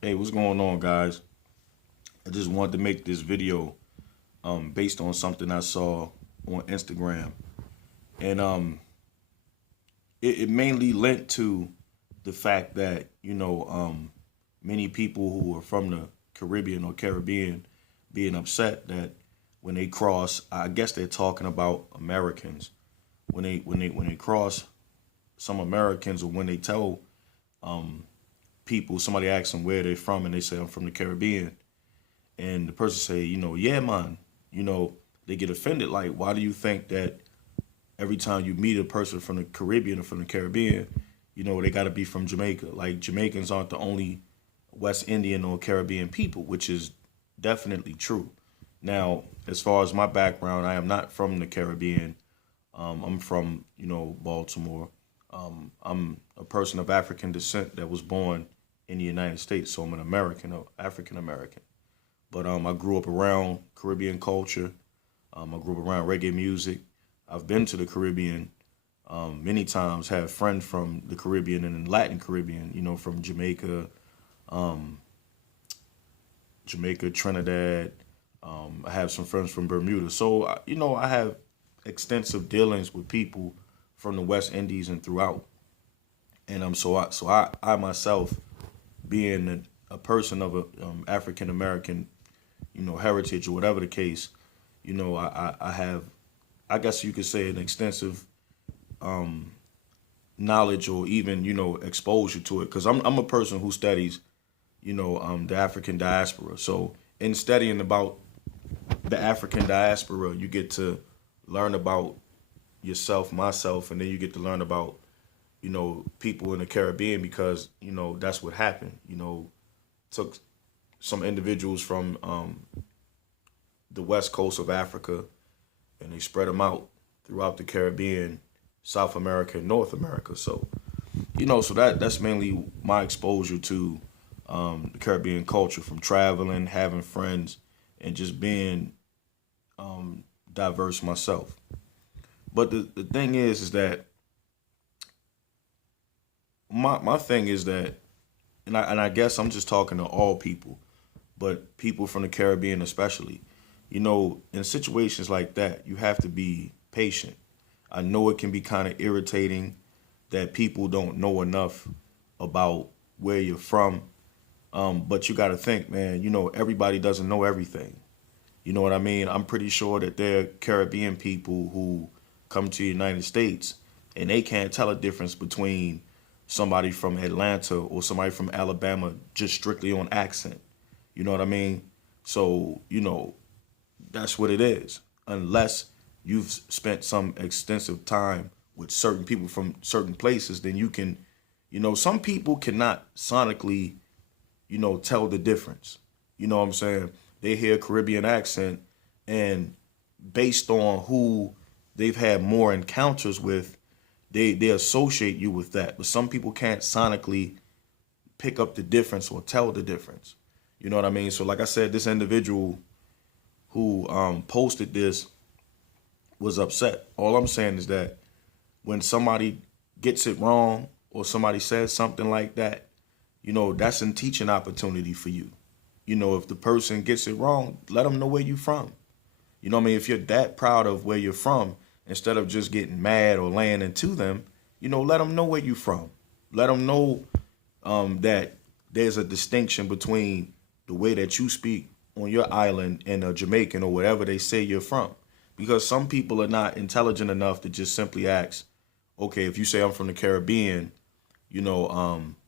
Hey, what's going on, guys? I just wanted to make this video based on something I saw on Instagram. And it mainly lent to the fact that, many people who are from the Caribbean being upset that when they cross, I guess they're talking about Americans. When they cross some Americans, or when they tell people, somebody asks them where they're from and they say, I'm from the Caribbean. And the person say, yeah, man, they get offended. Like, why do you think that every time you meet a person from the Caribbean or from the Caribbean, they got to be from Jamaica? Like, Jamaicans aren't the only West Indian or Caribbean people, which is definitely true. Now, as far as my background, I am not from the Caribbean. I'm from, Baltimore. I'm a person of African descent that was born in the United States, so I'm an American, or African American. But I grew up around Caribbean culture. I grew up around reggae music. I've been to the Caribbean many times. Have friends from the Caribbean and the Latin Caribbean. From um, Jamaica, Trinidad. I have some friends from Bermuda. So I have extensive dealings with people from the West Indies and throughout. And I myself, being a person of a African American heritage or whatever the case, I have, I guess you could say, an extensive knowledge, or even, exposure to it. Because I'm a person who studies, the African diaspora. So in studying about the African diaspora, you get to learn about yourself, myself, and then you get to learn about, people in the Caribbean, because, that's what happened. Took some individuals from the west coast of Africa, and they spread them out throughout the Caribbean, South America, and North America. So, so that's mainly my exposure to the Caribbean culture, from traveling, having friends, and just being diverse myself. But the thing is that my thing is that, and I guess I'm just talking to all people, but people from the Caribbean especially, in situations like that, you have to be patient. I know it can be kind of irritating that people don't know enough about where you're from, but you got to think, man, everybody doesn't know everything. You know what I mean? I'm pretty sure that there are Caribbean people who come to the United States and they can't tell a difference between somebody from Atlanta or somebody from Alabama just strictly on accent. You know what I mean? So, that's what it is. Unless you've spent some extensive time with certain people from certain places, then you can, some people cannot sonically, tell the difference. You know what I'm saying? They hear a Caribbean accent, and based on who they've had more encounters with, they associate you with that. But some people can't sonically pick up the difference or tell the difference. You know what I mean? So like I said, this individual who posted this was upset. All I'm saying is that when somebody gets it wrong, or somebody says something like that, that's a teaching opportunity for you. If the person gets it wrong, let them know where you're from. You know what I mean? If you're that proud of where you're from, instead of just getting mad or laying into them, let them know where you're from. Let them know that there's a distinction between the way that you speak on your island and a Jamaican or whatever they say you're from. Because some people are not intelligent enough to just simply ask, okay, if you say I'm from the Caribbean,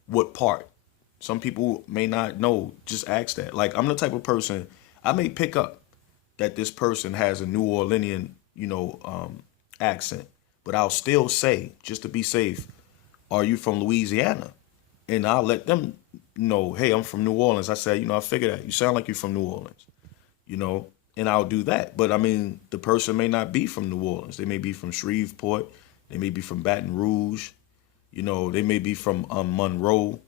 what part? Some people may not know, just ask that. Like, I'm the type of person, I may pick up that this person has a New Orleanian, accent, but I'll still say, just to be safe, are you from Louisiana? And I'll let them know, hey, I'm from New Orleans. I said, I figured that. You sound like you're from New Orleans, and I'll do that. But I mean, the person may not be from New Orleans. They may be from Shreveport. They may be from Baton Rouge. They may be from Monroe,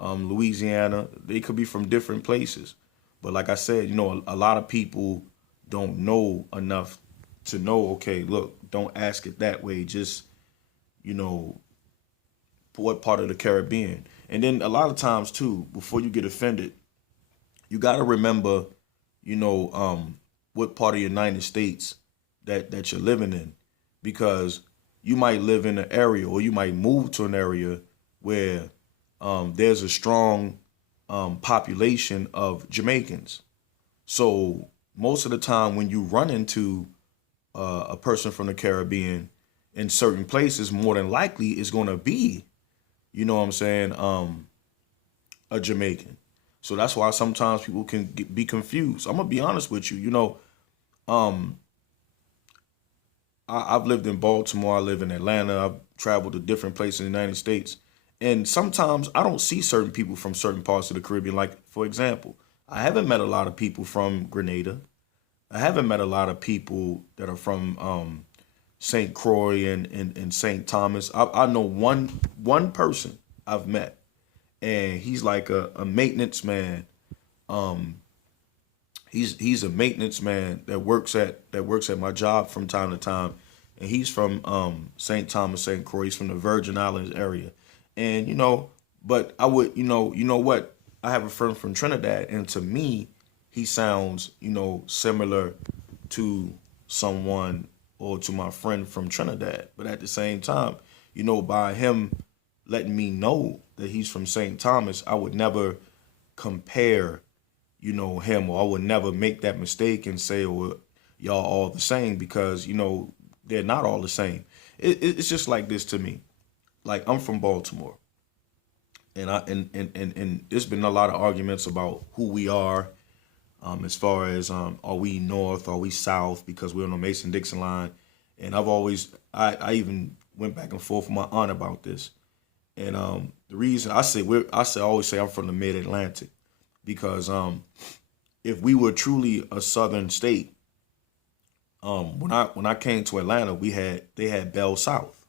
Louisiana. They could be from different places. But like I said, a lot of people don't know enough to know, okay, look, don't ask it that way. Just, what part of the Caribbean. And then a lot of times too, before you get offended, you got to remember, what part of the United States that you're living in, because you might live in an area or you might move to an area where there's a strong population of Jamaicans. So most of the time when you run into a person from the Caribbean in certain places, more than likely is going to be, you know what I'm saying, a Jamaican. So that's why sometimes people can be confused. I'm gonna be honest with you. Um, I've lived in Baltimore. I live in Atlanta. I've traveled to different places in the United States, and sometimes I don't see certain people from certain parts of the Caribbean. Like, for example, I haven't met a lot of people from Grenada. I haven't met a lot of people that are from St. Croix and St. Thomas. I know one person I've met, and he's like a maintenance man. Um, he's a maintenance man that works at my job from time to time, and he's from St. Thomas, St. Croix. He's from the Virgin Islands area, and but I would what, I have a friend from Trinidad, and to me, he sounds similar to someone or to my friend from Trinidad, but at the same time, by him letting me know that he's from St. Thomas, I would never compare, him, or I would never make that mistake and say, "Oh, y'all all the same," because they're not all the same. It's just like this to me. Like, I'm from Baltimore, and there's been a lot of arguments about who we are, as far as are we North, are we South, because we're on the Mason-Dixon line, and I even went back and forth with my aunt about this. And the reason I always say I'm from the Mid Atlantic, because if we were truly a Southern state, when I came to Atlanta, they had Bell South.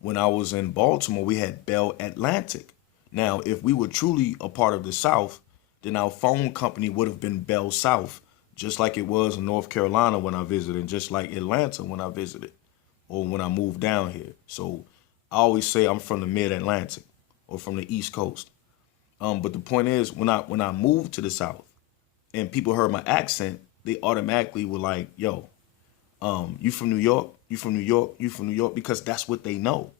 When I was in Baltimore, we had Bell Atlantic. Now, if we were truly a part of the South, then our phone company would have been Bell South, just like it was in North Carolina when I visited, and just like Atlanta when I visited, or when I moved down here. So I always say I'm from the Mid-Atlantic or from the East Coast. But the point is, when I moved to the South and people heard my accent, they automatically were like, "Yo, you from New York? You from New York? You from New York?" Because that's what they know.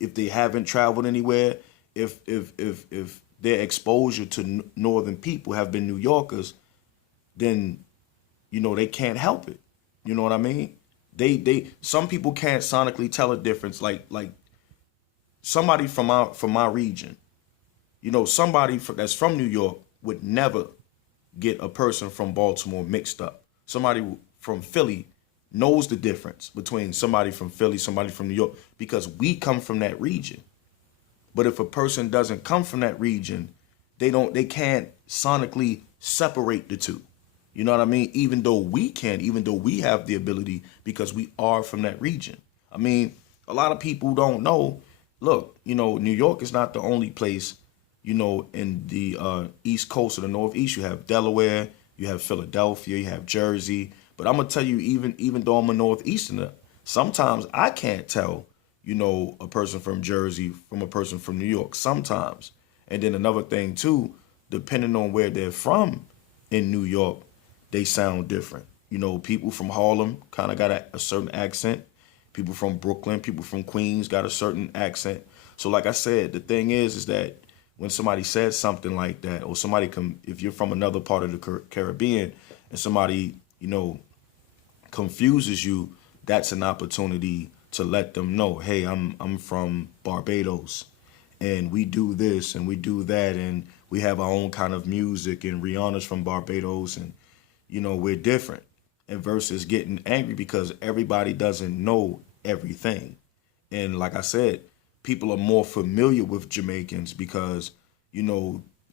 If they haven't traveled anywhere, if their exposure to Northern people have been New Yorkers, then they can't help it. You know what I mean? Some people can't sonically tell a difference. Like somebody from my region, somebody that's from New York would never get a person from Baltimore mixed up. Somebody from Philly knows the difference between somebody from Philly, somebody from New York, because we come from that region. But if a person doesn't come from that region, they can't sonically separate the two. You know what I mean? Even though we have the ability, because we are from that region. I mean, a lot of people don't know. Look, New York is not the only place, in the East Coast or the Northeast. You have Delaware, you have Philadelphia, you have Jersey. But I'm gonna tell you, even though I'm a Northeasterner, sometimes I can't tell, a person from Jersey from a person from New York sometimes. And then another thing too, depending on where they're from in New York, they sound different. People from Harlem kind of got a certain accent. People from Brooklyn, people from Queens got a certain accent. So like I said, the thing is that when somebody says something like that, or if you're from another part of the Caribbean and somebody, confuses you, that's an opportunity to let them know, hey, I'm from Barbados, and we do this and we do that, and we have our own kind of music, and Rihanna's from Barbados, and we're different. And versus getting angry because everybody doesn't know everything. And like I said, people are more familiar with Jamaicans because,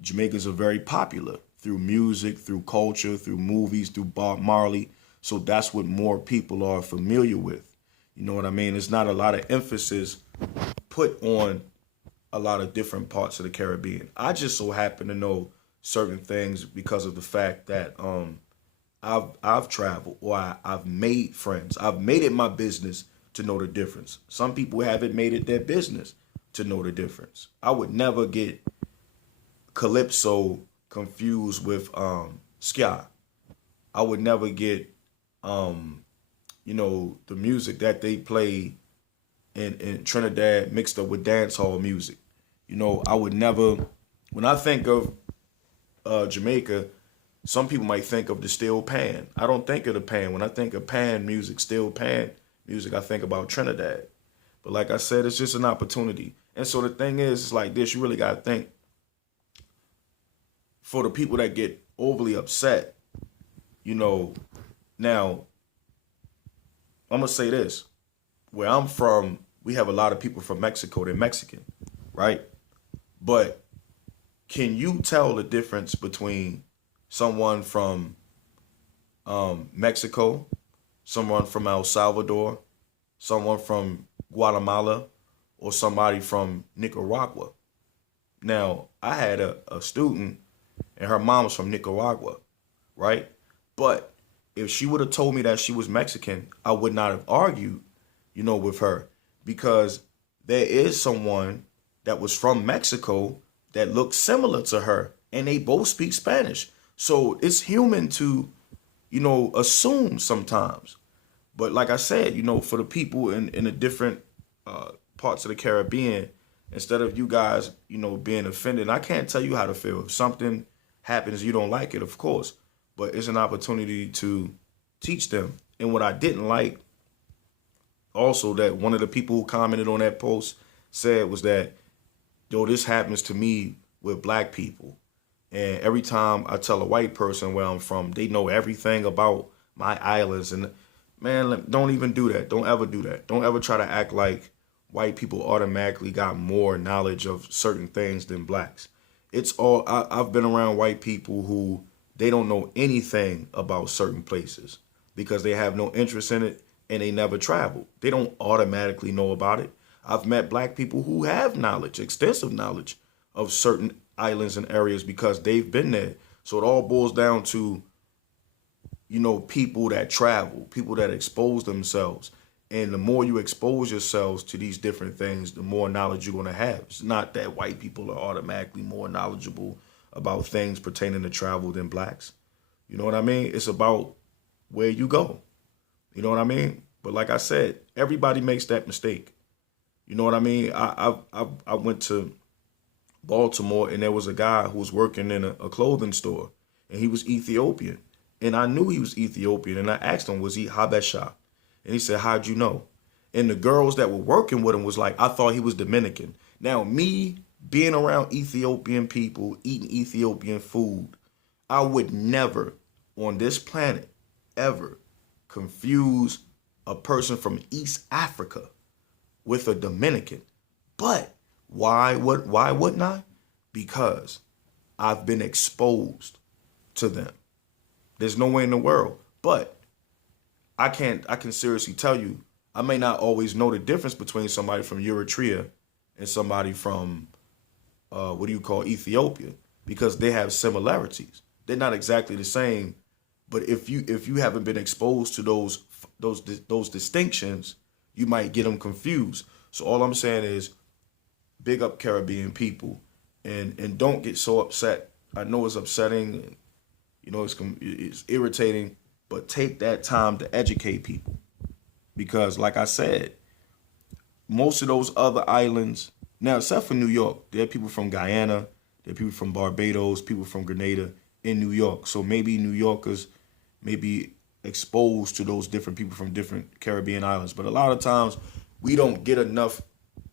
Jamaicans are very popular through music, through culture, through movies, through Bob Marley. So that's what more people are familiar with. You know what I mean? There's not a lot of emphasis put on a lot of different parts of the Caribbean. I just so happen to know certain things because of the fact that I've traveled, or I've made friends. I've made it my business to know the difference. Some people haven't made it their business to know the difference. I would never get calypso confused with ska. I would never get the music that they play in Trinidad mixed up with dance hall music. I would never, when I think of Jamaica, some people might think of the steel pan. I don't think of the pan. When I think of pan music, steel pan music, I think about Trinidad. But like I said, it's just an opportunity. And so the thing is, it's like this, you really got to think for the people that get overly upset, now, I'm going to say this. Where I'm from, we have a lot of people from Mexico. They're Mexican, right? But can you tell the difference between someone from Mexico, someone from El Salvador, someone from Guatemala, or somebody from Nicaragua? Now, I had a student, and her mom was from Nicaragua, right? But if she would have told me that she was Mexican, I would not have argued, with her, because there is someone that was from Mexico that looks similar to her, and they both speak Spanish. So it's human to, assume sometimes. But like I said, for the people in the different parts of the Caribbean, instead of you guys, being offended, I can't tell you how to feel. If something happens, you don't like it, of course. But it's an opportunity to teach them. And what I didn't like, also, that one of the people who commented on that post said was that, this happens to me with black people. And every time I tell a white person where I'm from, they know everything about my islands. And man, don't even do that. Don't ever do that. Don't ever try to act like white people automatically got more knowledge of certain things than blacks. It's all, I've been around white people who they don't know anything about certain places because they have no interest in it and they never traveled. They don't automatically know about it. I've met black people who have knowledge, extensive knowledge of certain islands and areas because they've been there. So it all boils down to, people that travel, people that expose themselves. And the more you expose yourselves to these different things, the more knowledge you're going to have. It's not that white people are automatically more knowledgeable about things pertaining to travel than blacks. You know what I mean? It's about where you go. You know what I mean? But like I said, everybody makes that mistake. You know what I mean? I went to Baltimore and there was a guy who was working in a clothing store and he was Ethiopian. And I knew he was Ethiopian and I asked him, was he Habesha? And he said, how'd you know? And the girls that were working with him was like, I thought he was Dominican. Now, me being around Ethiopian people, eating Ethiopian food, I would never on this planet ever confuse a person from East Africa with a Dominican. But why wouldn't I? Because I've been exposed to them. There's no way in the world. But I can seriously tell you, I may not always know the difference between somebody from Eritrea and somebody from Ethiopia, because they have similarities. They're not exactly the same, but if you haven't been exposed to those distinctions, you might get them confused. So all I'm saying is, big up Caribbean people, and don't get so upset. I know it's upsetting, it's irritating. But take that time to educate people. Because like I said, most of those other islands, now except for New York, there are people from Guyana, there are people from Barbados, people from Grenada in New York. So maybe New Yorkers may be exposed to those different people from different Caribbean islands. But a lot of times we don't get enough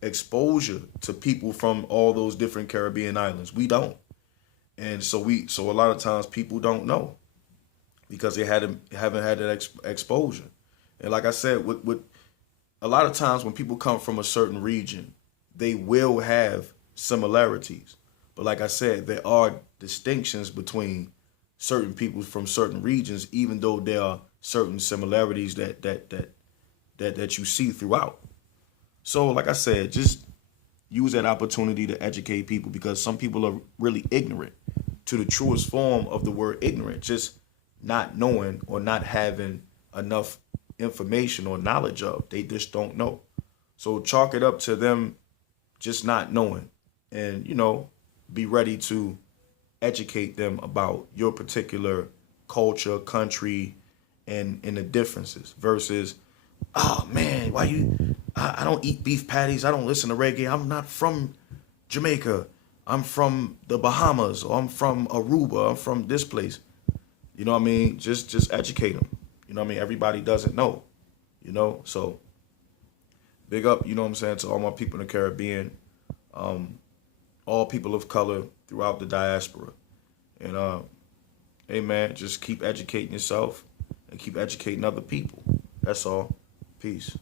exposure to people from all those different Caribbean islands. We don't. And so a lot of times people don't know, because they haven't had that exposure. And like I said, with a lot of times when people come from a certain region, they will have similarities. But like I said, there are distinctions between certain people from certain regions, even though there are certain similarities that you see throughout. So like I said, just use that opportunity to educate people, because some people are really ignorant to the truest form of the word ignorant. Just not knowing or not having enough information or knowledge of. They just don't know. So chalk it up to them just not knowing, and, be ready to educate them about your particular culture, country, and the differences versus, oh man, why you? I don't eat beef patties. I don't listen to reggae. I'm not from Jamaica. I'm from the Bahamas, or I'm from Aruba. I'm from this place. You know what I mean? Just educate them. You know what I mean? Everybody doesn't know. You know, so big up. You know what I'm saying, to all my people in the Caribbean, all people of color throughout the diaspora, and hey man, just keep educating yourself and keep educating other people. That's all. Peace.